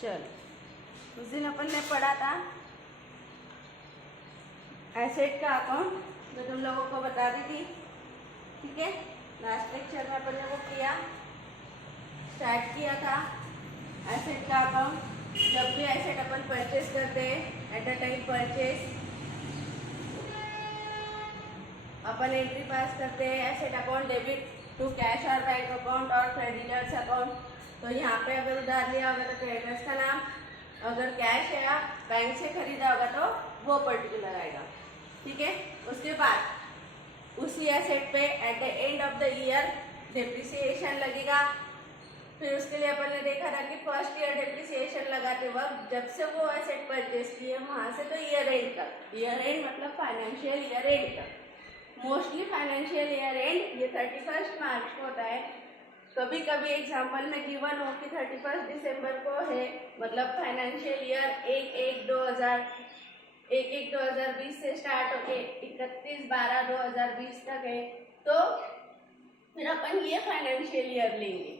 चलो, उस दिन अपन ने पढ़ा था एसेट का अकाउंट, जो तुम लोगों को बता दी थी। ठीक है, लास्ट लेक्चर में अपन ने वो किया, स्टार्ट किया था एसेट का अकाउंट। जब भी एसेट अपन परचेज करते हैं, एट अ टाइम परचेज अपन एंट्री पास करते हैं asset account debit to cash और बैंक अकाउंट और क्रेडिटर्स अकाउंट। तो यहाँ पे अगर उधार लिया होगा तो क्रेडिटर्स का नाम, अगर कैश है या बैंक से खरीदा होगा तो वो पर्टिकुलर आएगा। ठीक है, उसके बाद उसी एसेट पे at the end of the year depreciation लगेगा। फिर उसके लिए अपन ने देखा था कि फर्स्ट ईयर डिप्रिसिएशन लगाते वक्त जब से वो एसेट परचेज किए वहाँ से तो ईयर एंड तक, ईयर एंड मतलब फाइनेंशियल ईयर एंड तक, मोस्टली फाइनेंशियल ईयर एंड ये 31 मार्च को होता है। कभी कभी एग्जाम्पल में गिवन हो कि 31 दिसंबर को है, मतलब फाइनेंशियल ईयर 1/1/2020 से स्टार्ट होके 31/12/2020 तक है, तो फिर अपन ये फाइनेंशियल ईयर लेंगे।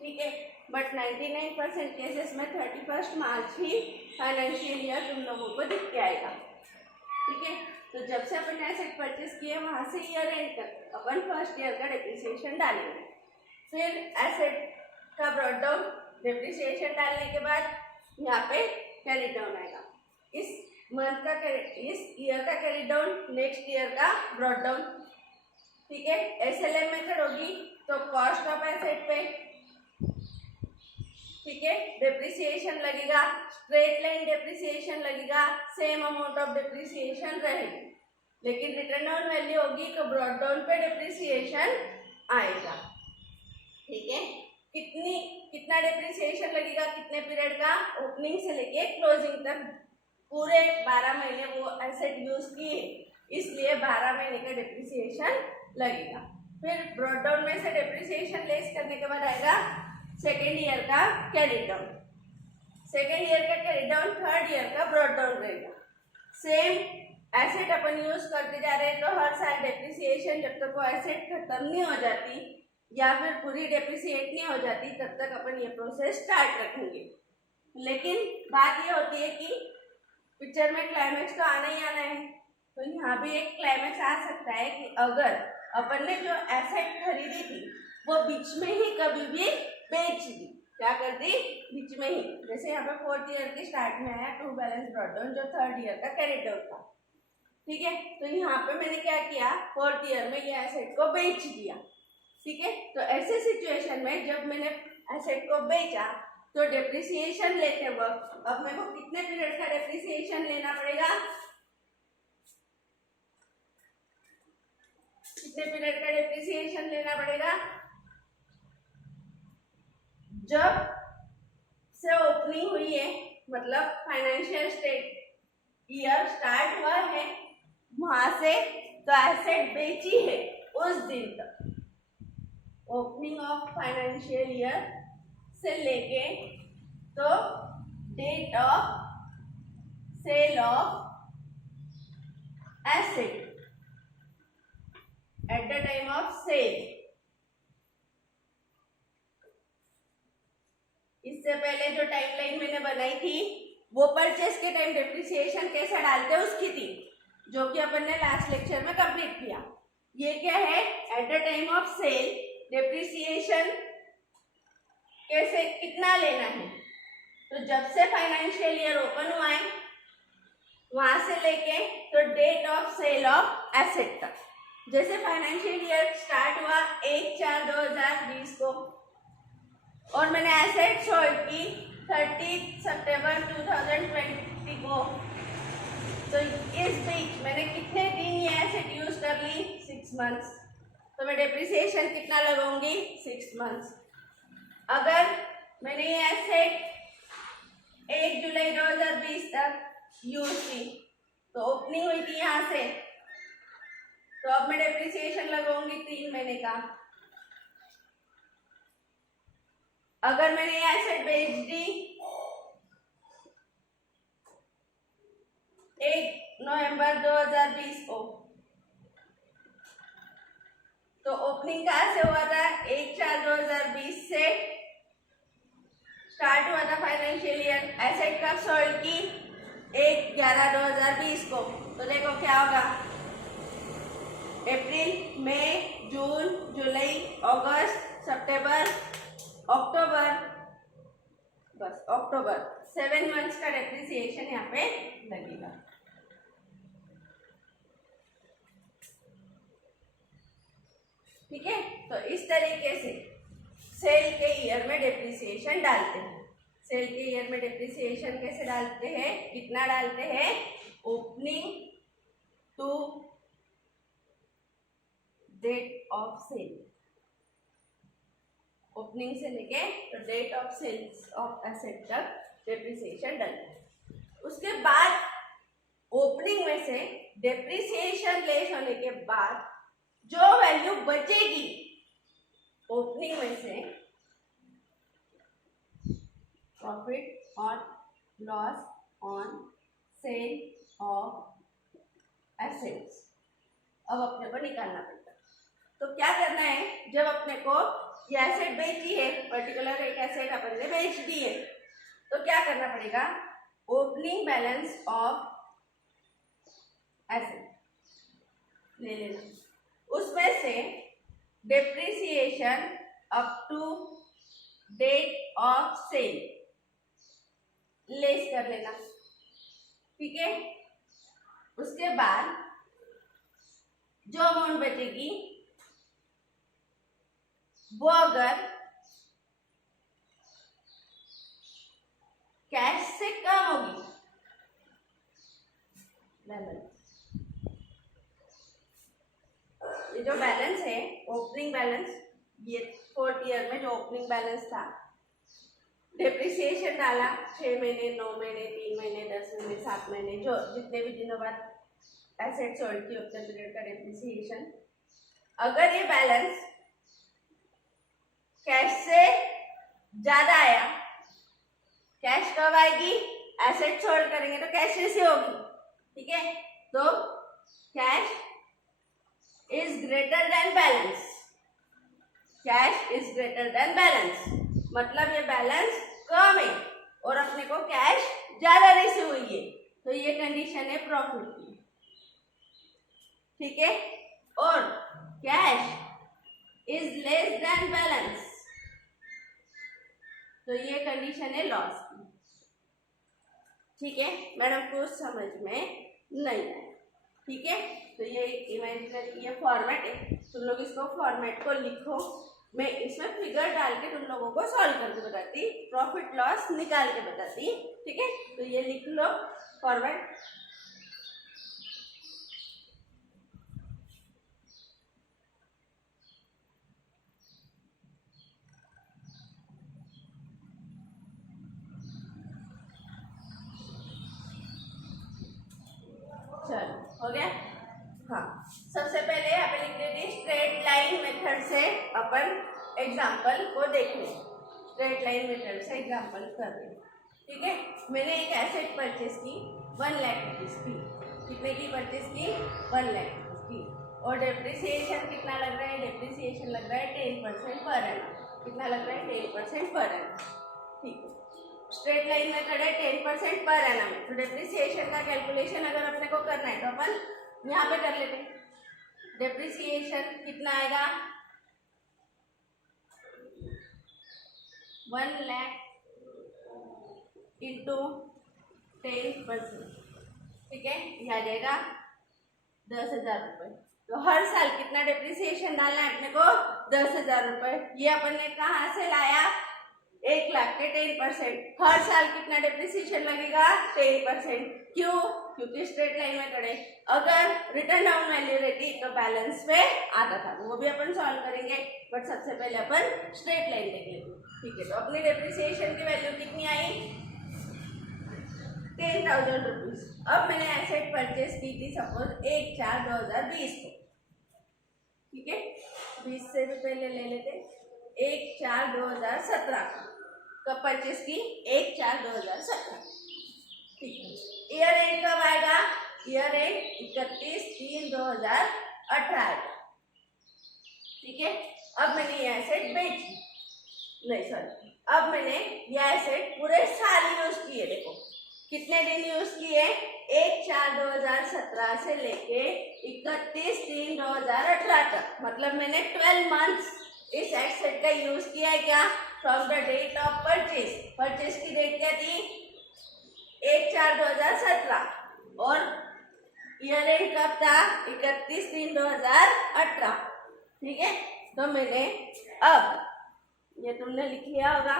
ठीक है, बट 99% केसेस में 31 मार्च ही फाइनेंशियल ईयर तुम लोगों को दिख के आएगा। ठीक है, तो जब से अपन एसेट परचेज किए वहाँ से ईयर एंड तक अपन फर्स्ट ईयर का डिप्रिसिएशन डालेंगे। फिर एसेट का ब्रॉट डाउन, डिप्रिसिएशन डालने के बाद यहाँ पे कैरी डाउन आएगा। इस मंथ का इस ईयर का कैरी डाउन, नेक्स्ट ईयर का ब्रॉट डाउन। ठीक है, एसएलएम मेथड होगी तो कॉस्ट ऑफ एसेट पे, ठीक है, डिप्रिसिएशन लगेगा, स्ट्रेट लाइन डिप्रिसिएशन लगेगा, सेम अमाउंट ऑफ डिप्रिसिएशन रहेगी, लेकिन रिटर्न ऑन वैल्यू होगी तो ब्रॉट डाउन पे डिप्रिसिएशन आएगा। ठीक है, कितना डिप्रिसिएशन लगेगा, कितने पीरियड का, ओपनिंग से लेके क्लोजिंग तक पूरे 12 महीने वो एसेट यूज किए, इसलिए 12 महीने का डिप्रिसिएशन लगेगा। फिर ब्रॉट डाउन में से डिप्रिसिएशन लेस करने के बाद आएगा सेकेंड ईयर का कैरी डाउन, सेकेंड ईयर का कैरी डाउन, थर्ड ईयर का ब्रॉट डाउन रहेगा। सेम एसेट अपन यूज करते जा रहे हैं तो हर साल डिप्रिसिएशन जब तक वो एसेट खत्म नहीं हो जाती या फिर पूरी डिप्रिसिएट नहीं हो जाती तब तक अपन ये प्रोसेस स्टार्ट रखेंगे। लेकिन बात ये होती है कि पिक्चर में क्लाइमेक्स तो आना ही आना है, तो यहाँ भी एक क्लाइमेक्स आ सकता है कि अगर अपन ने जो एसेट खरीदी थी वो बीच में ही कभी भी बेच दी, क्या कर दी, बीच में ही। जैसे यहाँ पे फोर्थ ईयर के स्टार्ट में आया ट्रू बैलेंस ब्रॉट डाउन, जो थर्ड ईयर का कैरी डाउन था। ठीक है, तो यहाँ पे मैंने क्या किया, फोर्थ ईयर में ये एसेट को बेच दिया। ठीक है, तो ऐसे सिचुएशन में जब मैंने एसेट को बेचा तो डिप्रिसिएशन लेते वक्त अब मेरे को कितने पीरियड का डिप्रिसिएशन लेना पड़ेगा, कितने पीरियड का डिप्रिसिएशन लेना पड़ेगा, जब से ओपनिंग हुई है, मतलब फाइनेंशियल स्टेट ईयर स्टार्ट हुआ है वहां से तो एसेट बेची है उस दिन तक, ओपनिंग ऑफ फाइनेंशियल ईयर से लेके तो date of sale of asset at the time of sale. इससे पहले जो टाइमलाइन मैंने बनाई थी वो परचेस के टाइम डिप्रिसिएशन कैसे डालते हैं उसकी थी, जो कि अपन ने लास्ट लेक्चर में कंप्लीट किया। ये क्या है, at the time of sale depreciation कैसे, कितना लेना है, तो जब से फाइनेंशियल ईयर ओपन हुआ है वहां से लेके तो date of sale of asset तक। जैसे फाइनेंशियल ईयर स्टार्ट हुआ 1/4/2020 को और मैंने एसेट सोल्ड की 30 सितंबर 2020 को, तो इस बीच मैंने कितने दिन ये एसेट यूज कर ली, 6 मंथ्स, तो मैं डिप्रिसिएशन कितना लगाऊंगी, 6 मंथ्स। अगर मैंने ये एसेट 1 जुलाई 2020 तक यूज की तो ओपनिंग हुई थी यहाँ से, तो अब मैं डिप्रिसिएशन लगाऊंगी 3 महीने का। अगर मैंने ये एसेट बेच दी 1 नवंबर 2020 को, तो ओपनिंग कहाँ से हुआ था, 1/4/2020 से स्टार्ट हुआ था फाइनेंशियल फाइनेंशियल ईयर एसेट कब सोल्ड की 1/11/2020 को, तो देखो क्या होगा अप्रैल, मई, जून, जुलाई, अगस्त, सितंबर, अक्टूबर, बस अक्टूबर 7 मंथ्स का डेप्रिसिएशन यहाँ पे लगेगा। ठीक है, तो इस तरीके से सेल के ईयर में डेप्रिसिएशन डालते हैं। सेल के ईयर में डेप्रिसिएशन कैसे डालते हैं, कितना डालते हैं, opening to date of sale, opening से लेके तो date of sales of asset तक डेप्रिसिएशन डालते हैं। उसके बाद ओपनिंग में से डेप्रिसिएशन लेस होने के बाद जो वैल्यू बचेगी ओपनिंग में से प्रॉफिट और loss on sale of assets अब अपने को निकालना पड़ता है। तो क्या करना है, जब अपने को ये एसेट बेची है, पर्टिकुलर एक एसेट अपन ने बेच दी है, तो क्या करना पड़ेगा, ओपनिंग बैलेंस ऑफ एसेट ले लेना, उसमें से depreciation up to date of sale less कर लेना। ठीक है, उसके बाद जो अमाउंट बचेगी वो अगर कैश से कम होगी, ये जो बैलेंस है ओपनिंग बैलेंस, ये 4th ईयर में जो ओपनिंग बैलेंस था, डेप्रिसिएशन डाला 6 महीने, 9 महीने, 3 महीने, 10 महीने, 7 महीने, जो जितने भी दिनों बाद एसेट सोल्ड की उतने पीरियड का डेप्रिसिएशन। अगर ये बैलेंस कैश से ज्यादा आया, कैश कब आएगी, एसेट सोल्ड करेंगे तो कैश से होगी। ठीक है, तो cash is greater than balance, cash is greater than balance, मतलब ये बैलेंस कम है और अपने को कैश ज्यादा रिसीव हुई है, तो ये कंडीशन है प्रॉफिट की। ठीक है, और cash is less than balance, तो ये कंडीशन है लॉस की। ठीक है, मैडम को समझ में नहीं आया। ठीक है, तो ये इमेजिनरी ये फॉर्मेट है, तुम लोग इसको फॉर्मेट को लिखो, मैं इसमें फिगर डाल के तुम लोगों को सॉल्व करके बताती, प्रॉफिट लॉस निकाल के बताती। ठीक है, तो ये लिख लो फॉर्मेट। चलो हो गया। हाँ, सबसे पहले यहाँ पे लिख देती स्ट्रेट लाइन मेथड से अपन एग्जाम्पल को देख लें, स्ट्रेट लाइन मेथड से एग्जाम्पल कर रहे। ठीक है, मैंने एक एसेट परचेस की 1 लाख रुपीज की, कितने की परचेस की 1 लाख रुपीज की, और डेप्रिसिएशन कितना लग रहा है, डेप्रिसिएशन लग रहा है 10% पर एनम, कितना लग रहा है 10% पर एनम। ठीक है, स्ट्रेट लाइन मेथड है 10% पर एनम, तो डेप्रिसिएशन का कैलकुलेशन अगर अपने को करना है तो अपन यहाँ पे कर लेते हैं। डेप्रिसिएशन कितना आएगा 1 लाख इंटू 10%। ठीक है, यह आ जाएगा 10,000 रुपये। तो हर साल कितना डेप्रिसिएशन डालना है अपने को 10,000 रुपये। ये अपन ने कहाँ से लाया 1 लाख के 10%, हर साल कितना डेप्रिसिएशन लगेगा 10%। क्यों, क्योंकि स्ट्रेट लाइन में खड़े, अगर रिटर्न डाउन वैल्यू रहती तो बैलेंस पे आता था, वो भी अपन सॉल्व करेंगे, बट सबसे पहले अपन स्ट्रेट लाइन देख लेंगे। ठीक है, तो अपनी डेप्रिसिएशन की वैल्यू कितनी आई 10,000 रुपीज। अब मैंने एसेट परचेस की थी सपोज 1/4/2020 को। ठीक है, 20 से भी पहले ले लेते, 1/4/2017 कब परचेस की 1/4/2017। ठीक है, ईयर एंड कब आएगा, ईयर एंड 31/3/2018। ठीक है, अब मैंने ये एसेट बेची, नहीं सॉरी अब मैंने ये एसेट पूरे साल यूज किए, देखो कितने दिन यूज किए, 1/4/2017 से लेके 31/3/2018 तक, मतलब मैंने 12 मंथ्स इस एसेट का यूज किया है। क्या? From the date of purchase, purchase की डेट क्या थी 1/4/2017 और ईयर एंड कब था 31/3/2018। ठीक है, तो मैंने अब ये तुमने लिख लिया होगा,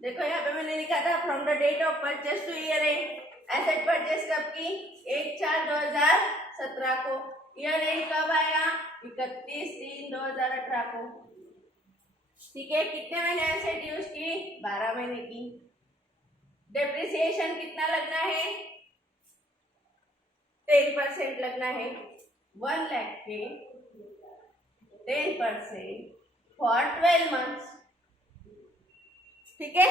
देखो यहाँ पे मैंने लिखा था from the date of purchase to year end, asset purchase कब की 1/4/2017 को, ईयर एंड कब आया 31/3/2018 को। ठीक है, कितने महीने एसेट यूज की 12 महीने की। डेप्रिसिएशन कितना लगना है 10% लगना है, 1 लाख के 10% फॉर 12 मंथ्स। ठीक है,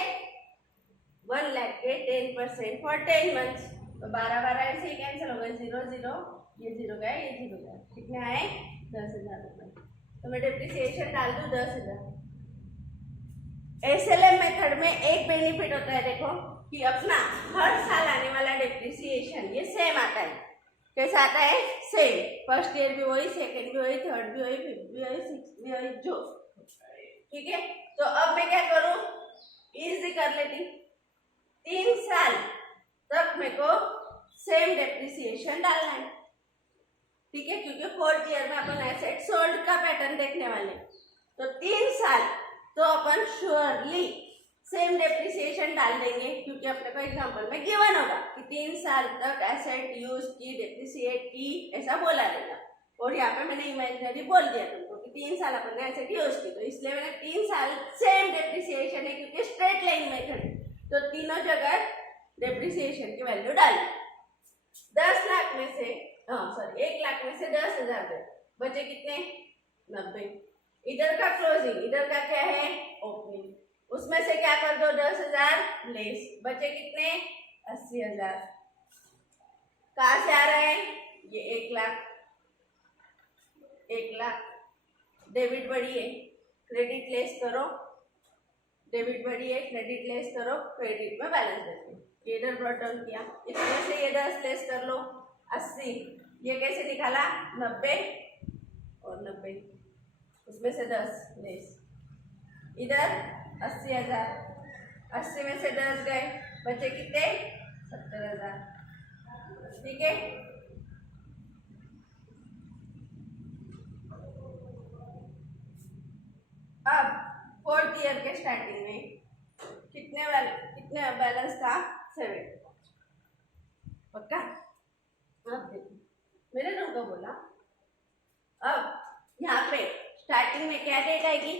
1 लाख के 10% फॉर 10 मंथ्स, तो 12 ऐसे ही कैंसिल हो गए, 0 0 ये 0 गया ये 0 गया, कितने आए 10,000 रुपए। तो मैं डेप्रिसिएशन डाल दूं 10,000। एसएलएम मेथड में एक बेनिफिट होता है, देखो कि अपना हर साल आने वाला डेप्रिसिएशन ये सेम आता है। कैसा आता है? सेम, फर्स्ट ईयर भी वही, सेकेंड भी वही, थर्ड भी वही, फिफ्थ भी वही, सिक्स्थ भी वही, जो। ठीक है, तो अब मैं क्या करूं, इजी कर लेती, 3 साल तक मेरे को सेम डेप्रिसिएशन डालना है। ठीक है, क्योंकि 4th ईयर में अपन एसेट सोल्ड का पैटर्न देखने वाले, तो 3 साल तो अपन श्योरली सेम डेप्रिसिएशन डाल देंगे, क्योंकि अपने को एग्जांपल में गिवन होगा कि 3 साल तक एसेट यूज की, डेप्रिसिएट की, ऐसा बोला रहेगा। और यहाँ पे मैंने इमेजिनरी बोल दिया तुमको कि 3 साल अपन ने एसेट यूज की, तो इसलिए मैंने 3 साल सेम डेप्रिसिएशन है, क्योंकि स्ट्रेट लाइन मेथड है, तो तीनों जगह डेप्रिसिएशन की वैल्यू डाली। 10 लाख में से 1 लाख में से 10,000 गए, बचे कितने 90। इधर का क्लोजिंग, इधर का क्या है ओपनिंग, उसमें से क्या कर दो 10,000 लेस, बचे कितने 80,000। कहां से आ रहे हैं ये 1 लाख, 1 लाख डेबिट बढ़ी है, क्रेडिट लेस करो, डेबिट बढ़ी है, क्रेडिट लेस करो, क्रेडिट में बैलेंस देखो, इधर ब्रॉट डाउन किया, इसमें से ये 10 लेस कर लो 80, ये कैसे निकाला 90 और 90, उसमें से 10 लेस, इधर 80,000, 80 में से 10 गए, बचे कितने 70,000। ठीक है, अब 4th ईयर के स्टार्टिंग में कितने बैलेंस था 7, पक्का। अब देखो मैंने तुमको बोला, अब यहाँ पे स्टार्टिंग में क्या डेट आएगी,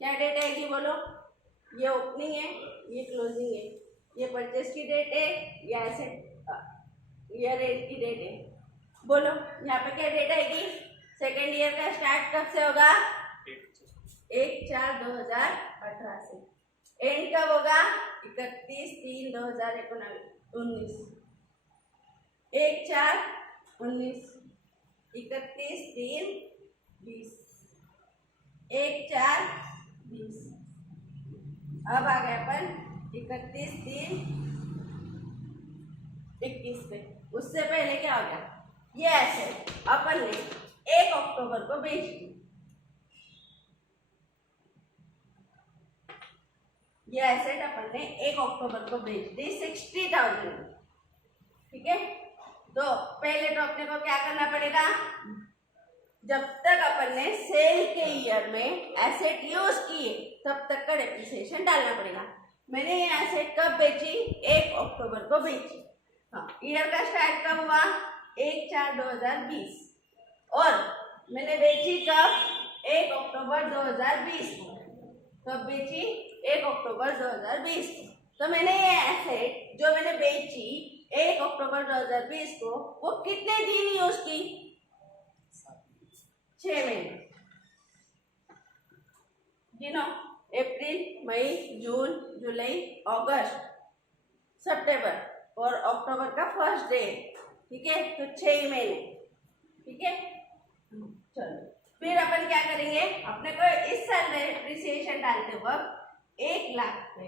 क्या डेट आएगी बोलो, ये ओपनिंग है, ये क्लोजिंग है, ये परचेज की डेट है, ये एसेट ईयर एंड की डेट है, बोलो यहाँ पे क्या डेट आएगी। सेकेंड ईयर का स्टार्ट कब से होगा 1/4/2018 से, एंड कब होगा 31/3/2019, 1/4/19, 31/3/20, 1/4/20। अब आ गए अपन 31/3/21 पे। उससे पहले क्या हो गया, ये एसेट अपन ने 1 अक्टूबर को बेच दी, ये एसेट अपन ने 1 अक्टूबर को बेच दी 60,000। ठीक है, तो पहले तो अपने को क्या करना पड़ेगा, जब तक अपन ने सेल के ईयर में एसेट यूज किए तब तक का डेप्रिसिएशन डालना पड़ेगा। मैंने ये एसेट कब बेची 1 अक्टूबर को बेची, हाँ, ईयर का स्टार्ट कब हुआ 1/4/2020 और मैंने बेची कब 1 अक्टूबर 2020 को, कब बेची 1 अक्टूबर 2020 को। तो मैंने ये एसेट जो मैंने बेची 1 अक्टूबर 2020 को, वो कितने दिन यूज की 6 महीने, गिनो, अप्रैल, मई, जून, जुलाई, अगस्त, सितंबर, और अक्टूबर का फर्स्ट डे, ठीक है, तो 6 महीने, ठीक है। चलो फिर अपन क्या करेंगे, अपने को इस साल डेप्रिसिएशन डालते वक्त 1 लाख पे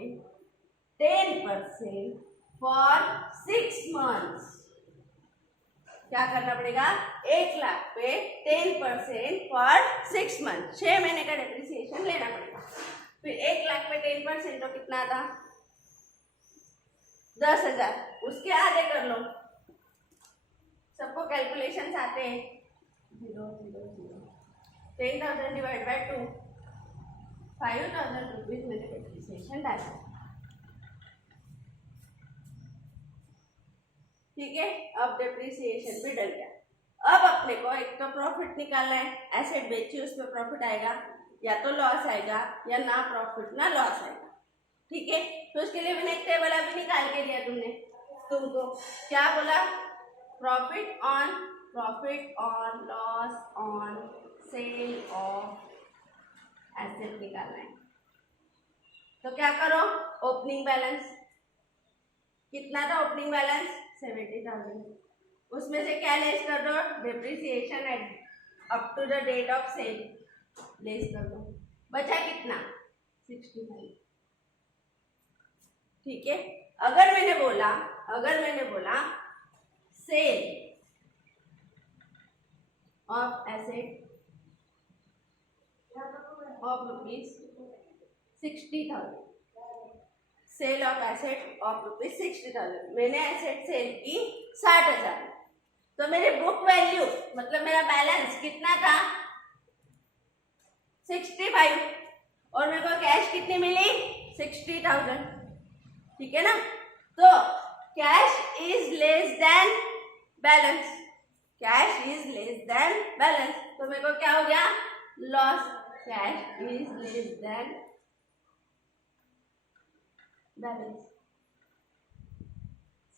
10% फॉर 6 मंथ्स। क्या करना पड़ेगा, 1 लाख पे 10% फॉर 6 मंथ, 6 महीने का डेप्रिसिएशन लेना पड़ेगा। फिर 1 लाख पे 10% तो कितना था, 10,000। उसके आगे कर लो, सबको कैलकुलेशंस आते हैं। 0 0 0 10,000 डिवाइड बाय 2, 5,000 रुपीज मैंने डेप्रिसिएशन डाला, ठीक है। अब डेप्रिसिएशन भी डल गया। अब अपने को एक तो प्रॉफिट निकालना है, एसेट बेची उस पर प्रॉफिट आएगा, या तो लॉस आएगा, या ना प्रॉफिट ना लॉस आएगा, ठीक है। तो उसके लिए मैंने एक टेबल अभी निकाल के दिया तुमको क्या बोला, profit on loss on sale of asset निकालना है। तो क्या करो, ओपनिंग बैलेंस कितना था, ओपनिंग बैलेंस 70,000, उसमें से क्या लेस कर दो, depreciation at up to the date of sale less कर दो, बचा कितना 65, ठीक है। अगर मैंने बोला sale of asset of ₹60,000, sale of asset of ₹60,000, मैंने एसेट सेल की 60,000, तो मेरे बुक वैल्यू मतलब मेरा बैलेंस कितना था 65, और मेरे को कैश कितनी मिली 60,000, ठीक है ना। तो cash is less than balance, cash is less than balance, तो मेरे को क्या हो गया, loss, cash is less than balance.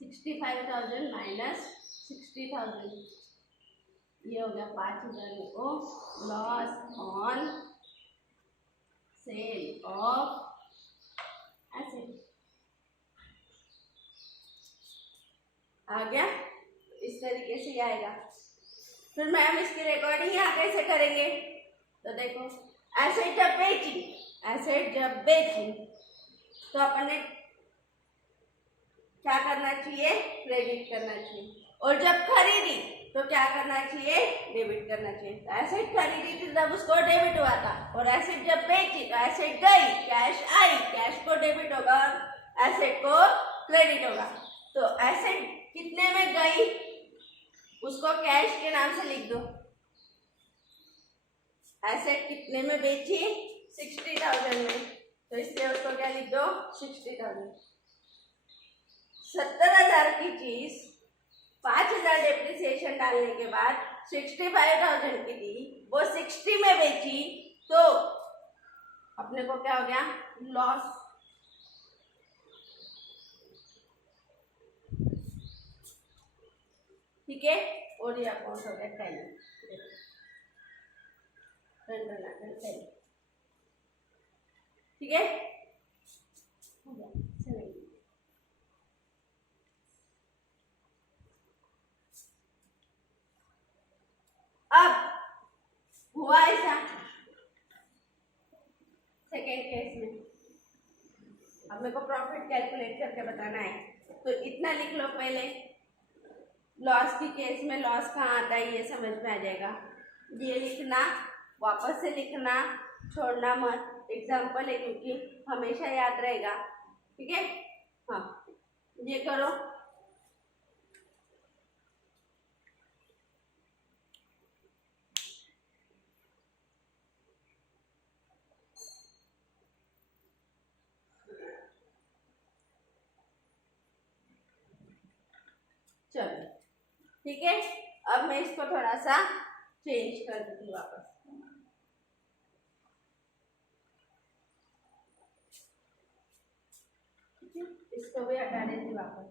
65,000 minus 60,000, ये हो गया 5,000 को loss on sale of asset, आ गया। इस तरीके से आएगा। फिर मैम इसकी रिकॉर्डिंग यहाँ कैसे करेंगे, तो देखो एसेट जब बेची तो अपन ने क्या करना चाहिए, क्रेडिट करना चाहिए, और जब खरीदी तो क्या करना चाहिए, डेबिट करना चाहिए। तो एसेट खरीदी थी तब उसको डेबिट हुआ था, और एसेट जब बेची तो एसेट गई, कैश आई, कैश को डेबिट होगा, एसेट को क्रेडिट होगा। तो एसेट कितने में गई उसको कैश के नाम से लिख दो, एसेट कितने में बेची 60,000 में, तो इसलिए उसको क्या लिख दो 60,000। 70,000 की चीज 5,000 डेप्रिसिएशन डालने के बाद 65,000 की थी, वो 60 में बेची, तो अपने को क्या हो गया, लॉस। ठीक है, और ये अकाउंट हो गया टैली, ठीक है, हो गया। चलिए अब हुआ ऐसा सेकेंड केस में, अब मेरे को प्रॉफिट कैलकुलेट करके बताना है, तो इतना लिख लो पहले। लॉस की केस में लॉस कहाँ आता है ये समझ में आ जाएगा, ये लिखना, वापस से लिखना, छोड़ना मत, एग्जाम्पल है क्योंकि हमेशा याद रहेगा, ठीक है। हाँ, ये करो, चलो ठीक है। अब मैं इसको थोड़ा सा चेंज कर देती हूँ वापस, ठीक है, इसको भी हटा देती वापस,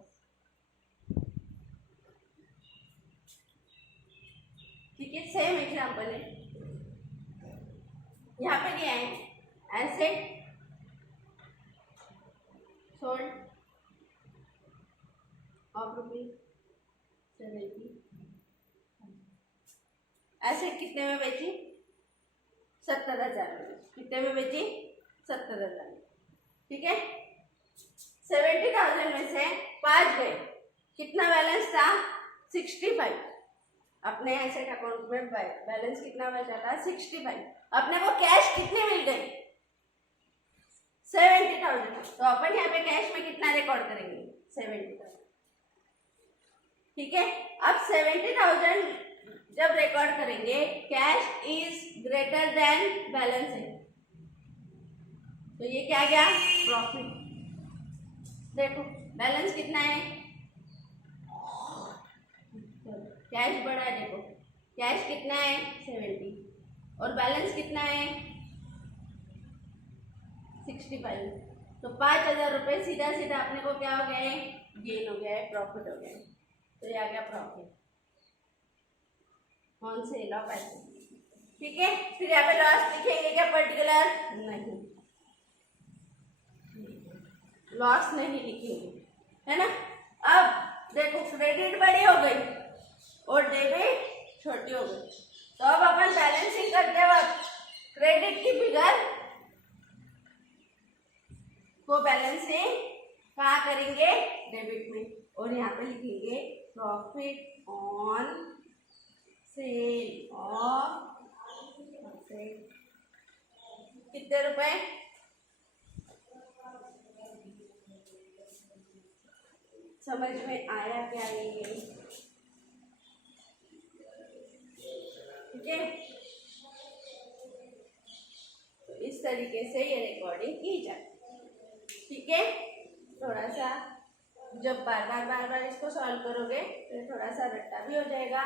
ठीक है। सेम एग्जाम्पल है, यहाँ पे दिया है एसेट सोल्ड रुपीज 70। एसेट कितने में बेची? 70,000 में। कितने में बेची? 70,000। ठीक है, 70,000 में से 5 गए, कितना बैलेंस था? 65। अपने एसेट अकाउंट में बैलेंस कितना बचा था? 65। अपने को कैश कितने मिल गए? 70,000। तो अपन यहाँ पे कैश में कितना रिकॉर्ड करेंगे? 70,000। ठीक है, अब 70,000 जब रिकॉर्ड करेंगे, cash is greater than balance है, तो ये क्या गया? प्रॉफिट। देखो बैलेंस कितना है? कैश बड़ा है, देखो कैश कितना है? 70 और बैलेंस कितना है? 65। तो 5,000 रुपये सीधा सीधा अपने को क्या हो गया है? गेन हो गया है, प्रॉफिट हो गया है। तो ये आ गया profit on sale of asset. ठीक है, फिर यहाँ पे लॉस लिखेंगे क्या पर्टिकुलर? नहीं, लॉस नहीं लिखेंगे, है ना। अब देखो क्रेडिट बड़ी हो गई और डेबिट छोटी हो गई, तो अब अपन बैलेंसिंग करते वक्त क्रेडिट की फिगर को बैलेंसिंग कहाँ करेंगे? डेबिट में, और यहाँ पे लिखेंगे profit on sale of asset. कितने रुपए? समझ में आया क्या ये? ठीक है, तो इस तरीके से ये रिकॉर्डिंग की जाए। ठीक है, थोड़ा सा जब बार बार इसको सॉल्व करोगे तो थोड़ा सा रट्टा भी हो जाएगा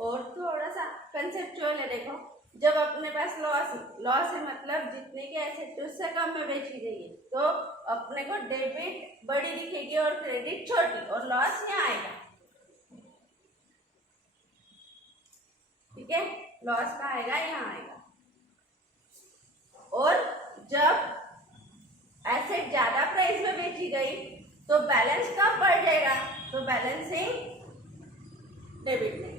और थोड़ा सा कंसेप्चुअल है। देखो जब अपने पास लॉस है मतलब जितने के एसेट उससे कम में बेची गई है, तो अपने को डेबिट बड़ी दिखेगी और क्रेडिट छोटी, और लॉस यहाँ आएगा। ठीक है, लॉस का आएगा, यहाँ आएगा। और जब एसेट ज्यादा प्राइस में बेची गई तो बैलेंस कम बढ़ जाएगा, तो बैलेंसिंग डेबिट में।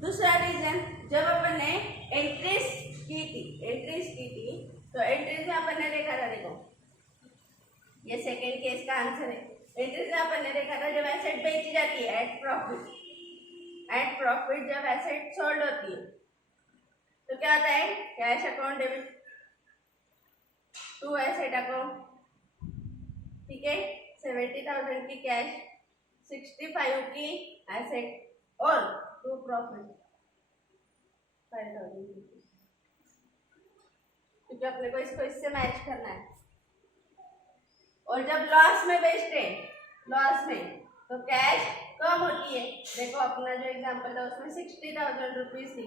दूसरा रीजन, जब अपन ने एंट्रीज की थी तो एंट्रीज में अपन ने देखा था, देखो ये सेकेंड केस का आंसर है। एंट्रीज में अपन ने देखा था जब एसेट बेची जाती है एट प्रॉफिट जब एसेट सोल्ड होती है तो क्या आता है? Cash account debit to asset account. ठीक है, 70,000 की कैश, 65 की एसेट और टू प्रॉफिट 5,000 की, क्योंकि अपने को इसको इससे मैच करना है। और जब लॉस में बेचते हैं, लॉस में तो कैश कम होती है। देखो अपना जो एग्जांपल था उसमें 60,000 रुपीज थी,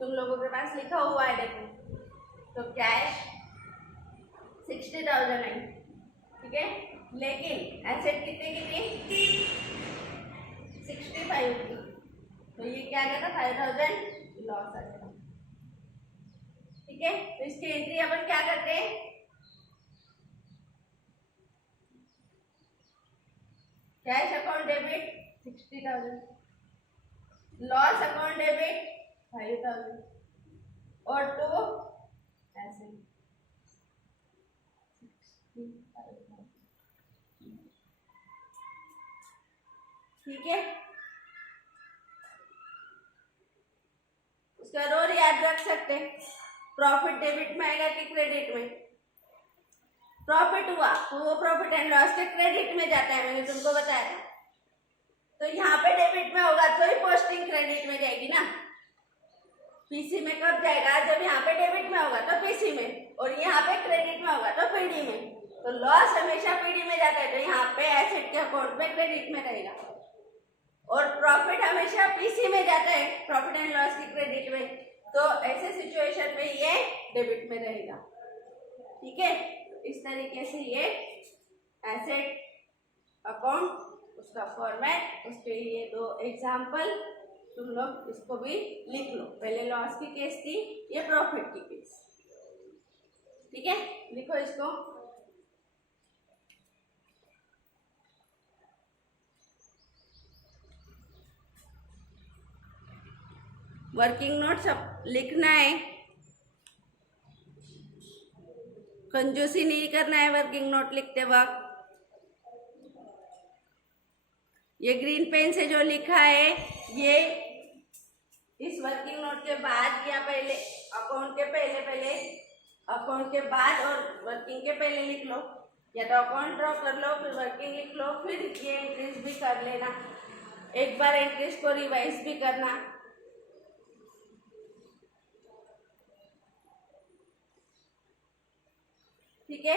तुम लोगों के पास लिखा हुआ है देखो, तो कैश 60,000 है। ठीक है, लेकिन एसेट कितने की थी? 65 की, तो ये क्या आ गया था? 5,000 लॉस आ गया। ठीक है, तो इसकी एंट्री अपन क्या करते हैं? Cash account debit 60,000, loss account debit 5,000 और टू एसेट 65,000। ठीक है, उसका रोल याद रख सकते हैं। प्रॉफिट डेबिट में आएगा कि क्रेडिट में? प्रॉफिट हुआ तो वो प्रॉफिट एंड लॉस के क्रेडिट में जाता है, मैंने तुमको बताया था। तो यहाँ पे डेबिट में होगा तो ही पोस्टिंग क्रेडिट में जाएगी ना। पीसी में कब जाएगा? जब यहाँ पे डेबिट में होगा तो पीसी में, और यहाँ पे क्रेडिट में होगा तो पीडी में। तो लॉस हमेशा पीडी में जाता है, तो यहाँ पे एसेट के अकाउंट में क्रेडिट में रहेगा, और प्रॉफिट हमेशा पीसी में जाता है, प्रॉफिट एंड लॉस की क्रेडिट में। तो ऐसे सिचुएशन में ये डेबिट में रहेगा। ठीक है, इस तरीके से ये एसेट अकाउंट, उसका फॉर्मेट, उसके ये दो एग्जाम्पल तुम लोग इसको भी लिख लो। पहले लॉस की केस थी, ये प्रॉफिट की केस। ठीक है, लिखो इसको। वर्किंग नोट सब लिखना है, कंजूसी नहीं करना है वर्किंग नोट लिखते वक्त। ये ग्रीन पेन से जो लिखा है ये इस वर्किंग नोट के बाद या पहले अकाउंट के पहले अकाउंट के बाद और वर्किंग के पहले लिख लो, या तो अकाउंट ड्रॉ कर लो फिर वर्किंग लिख लो, फिर ये एंट्रीज भी कर लेना, एक बार एंट्रीज को रिवाइज भी करना। ठीक है,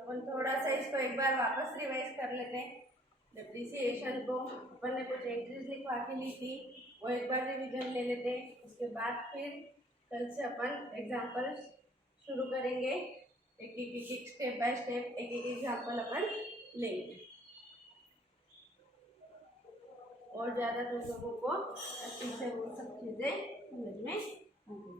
अपन थोड़ा सा इसको एक बार वापस रिवाइज कर लेते हैं। डिप्रिसिएशन को अपन ने कुछ एंट्रीज लिखवा के ली थी, वो एक बार रिवीजन ले लेते हैं। उसके बाद फिर कल से अपन एग्जाम्पल शुरू करेंगे, एक स्टेप बाय स्टेप एक एग्जाम्पल अपन लेंगे और ज़्यादा तुम लोगों को अच्छे से वो सब चीज़ें समझ में आएंगी।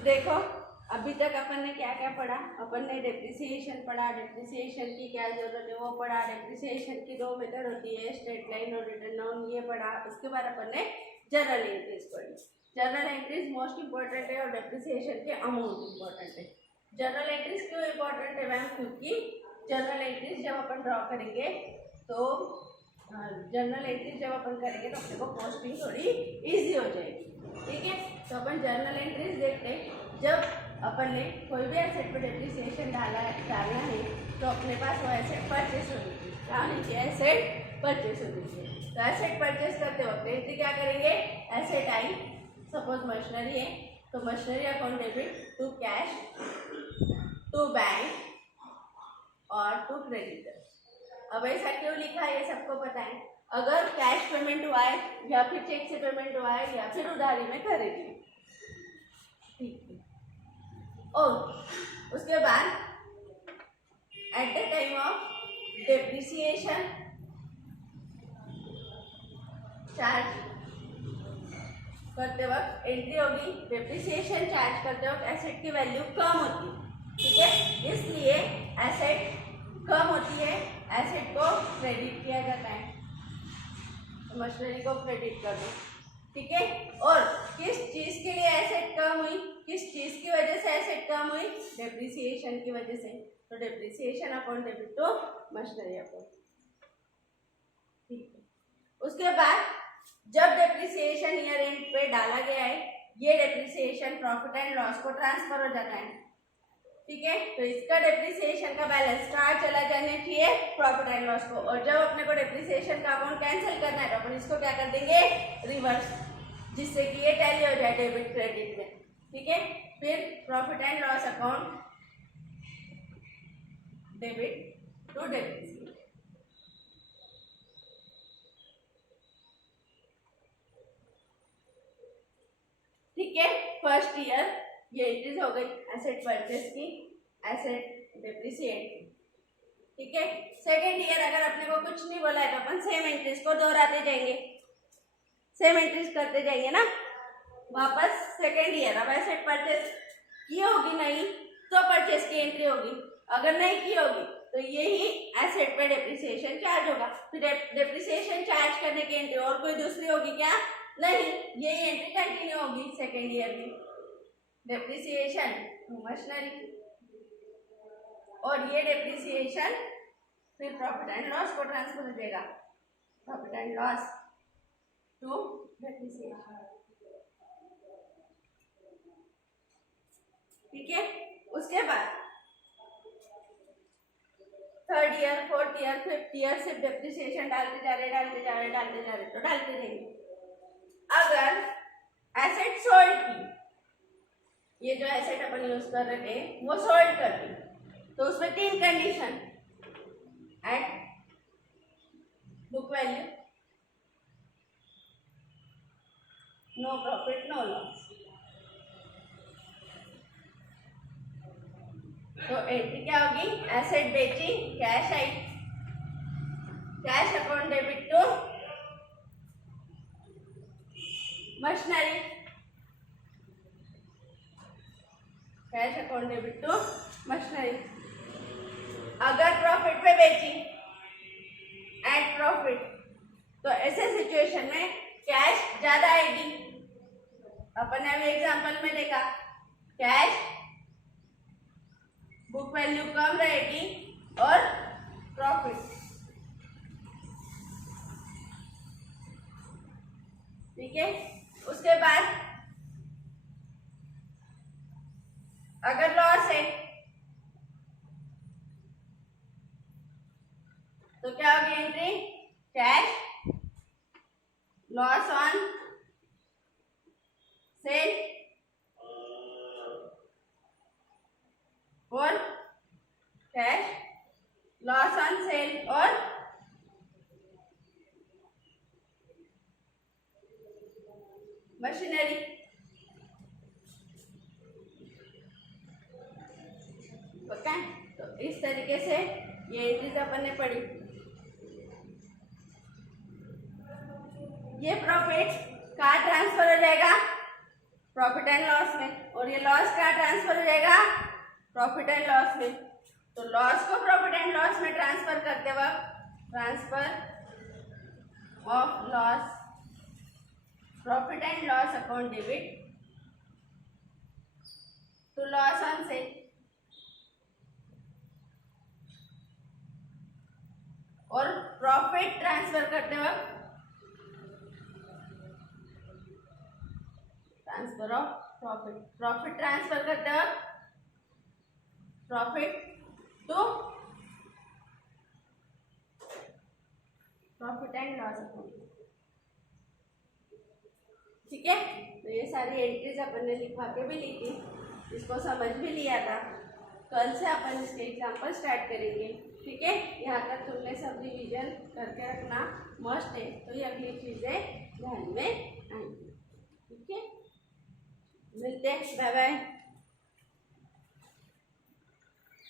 देखो अभी तक अपन ने क्या क्या पढ़ा। अपन ने डेप्रिसिएशन पढ़ा, डेप्रिसिएशन की क्या जरूरत है वो पढ़ा, डेप्रिसिएशन की दो मेथड होती है स्ट्रेट लाइन और रिटर्न डाउन, ये पढ़ा। उसके बाद अपन ने जर्नल एंट्रीज पढ़ी। जर्नल एंट्रीज मोस्ट इंपॉर्टेंट है और डेप्रिसिएशन के अमाउंट इंपॉर्टेंट है। जर्नल एंट्रीज क्यों इंपॉर्टेंट है मैम? क्योंकि जर्नल एंट्रीज जब अपन ड्रॉ करेंगे तो जर्नल एंट्रीज जब अपन करेंगे तो अपने को पोस्टिंग थोड़ी ईजी हो जाएगी। ठीक है, तो अपन जर्नल एंट्रीज देखते हैं। जब अपन ने कोई भी एसेट पर डेप्रिसिएशन डालना है तो अपने पास वो एसेट परचेस होनी चाहिए। क्या होनी चाहिए? एसेट परचेस होनी चाहिए। तो एसेट परचेस करते वक्त एंट्री क्या करेंगे? एसेट आई, सपोज मशीनरी है तो machinery account debit to cash, to bank और टू क्रेडिटर। अब ऐसा क्यों लिखा है ये सबको पता है। अगर कैश पेमेंट हुआ है या फिर चेक से पेमेंट हुआ है या फिर उधारी में खरीदी, ठीक है। और उसके बाद eight the time of depreciation charge करते वक्त एंट्री होगी। डेप्रिसिएशन चार्ज करते वक्त एसेट की वैल्यू कम होती है, ठीक है, इसलिए एसेट कम होती है, एसेट को क्रेडिट किया जाता है। मशीनरी को क्रेडिट कर दो, ठीक है। और किस चीज के लिए एसेट कम हुई, किस चीज की वजह से एसेट कम हुई? डेप्रिसिएशन की वजह से। तो depreciation account debit to machinery account, ठीक है। उसके बाद जब डेप्रिसिएशन ईयर एंड पे डाला गया है, ये डेप्रिसिएशन प्रॉफिट एंड लॉस को ट्रांसफर हो जाता है, ठीक है। तो इसका डेप्रिसिएशन का बैलेंस कहाँ चला जाना चाहिए? प्रॉफिट एंड लॉस को। और जब अपने को डेप्रिसिएशन का अकाउंट कैंसिल करना है तो अपन इसको क्या कर देंगे? रिवर्स, जिससे कि ये टैली हो जाए डेबिट क्रेडिट में, ठीक है। फिर profit and loss account debit to depreciation, ठीक है। फर्स्ट ईयर ये एंट्रीज हो गई एसेट परचेस की, एसेट डेप्रिसिएट, ठीक है। सेकेंड ईयर अगर अपने को कुछ नहीं बोला है तो अपन सेम एंट्रीज को दोहराते जाएंगे, सेम एंट्रीज करते जाएंगे ना वापस। सेकेंड ईयर अब एसेट परचेस की होगी नहीं तो परचेस की एंट्री होगी, अगर नहीं की होगी तो यही एसेट पे डेप्रिसिएशन चार्ज होगा। फिर डेप्रिसिएशन चार्ज करने की एंट्री और कोई दूसरी होगी क्या? नहीं, यही एंट्री कंटिन्यू होगी सेकेंड ईयर में। डेप्रिसिएशन मशीनरी, और ये डेप्रिसिएशन फिर प्रॉफिट एंड लॉस को ट्रांसफर हो जाएगा, profit and loss to depreciation. ठीक है, उसके बाद third year, fourth year, fifth year सिर्फ डेप्रिसिएशन डालते जा रहे तो डालते रहेंगे। अगर एसेट सोल्ड की, ये जो एसेट अपन यूज कर रहे थे वो सोल्ड कर दी, तो उसमें 3 condition, at book value, no profit no loss. तो एंट्री क्या होगी, एसेट बेची, कैश आई, cash account debit to machinery, cash account debit to machinery. अगर प्रॉफिट पे बेची, एट प्रॉफिट, तो ऐसे सिचुएशन में कैश ज्यादा आएगी। अपन ने अभी एग्जांपल में देखा, कैश बुक वैल्यू कम रहेगी और प्रॉफिट, ठीक है। उसके बाद अगर लॉस है तो क्या होगी entry, cash loss on sale और कैश लॉस ऑन सेल और मशीनरी। ओके, तो इस तरीके से ये एंट्रीज अपन ने पढ़ी। ये प्रॉफिट कहाँ ट्रांसफर हो जाएगा, प्रॉफिट एंड लॉस में, और ये लॉस कहाँ ट्रांसफर हो जाएगा, प्रॉफिट एंड लॉस में। तो लॉस को प्रॉफिट एंड लॉस में ट्रांसफर करते वक्त transfer of loss, profit and loss account debit to loss on sale, और प्रॉफिट ट्रांसफर करते वक्त transfer of profit, profit transfer करते वक्त profit to profit and loss account. ठीक है, तो ये सारी एंट्रीज अपन ने लिखवा के भी ली थी, इसको समझ भी लिया था। कल से अपन इसके एग्जाम्पल स्टार्ट करेंगे। ठीक है, यहाँ तक तुमने सब रिवीजन करके रखना मस्ट है, तो ये अगली चीजें ध्यान में आएंगी। ठीक है, मिलते हैं, बाय बाय।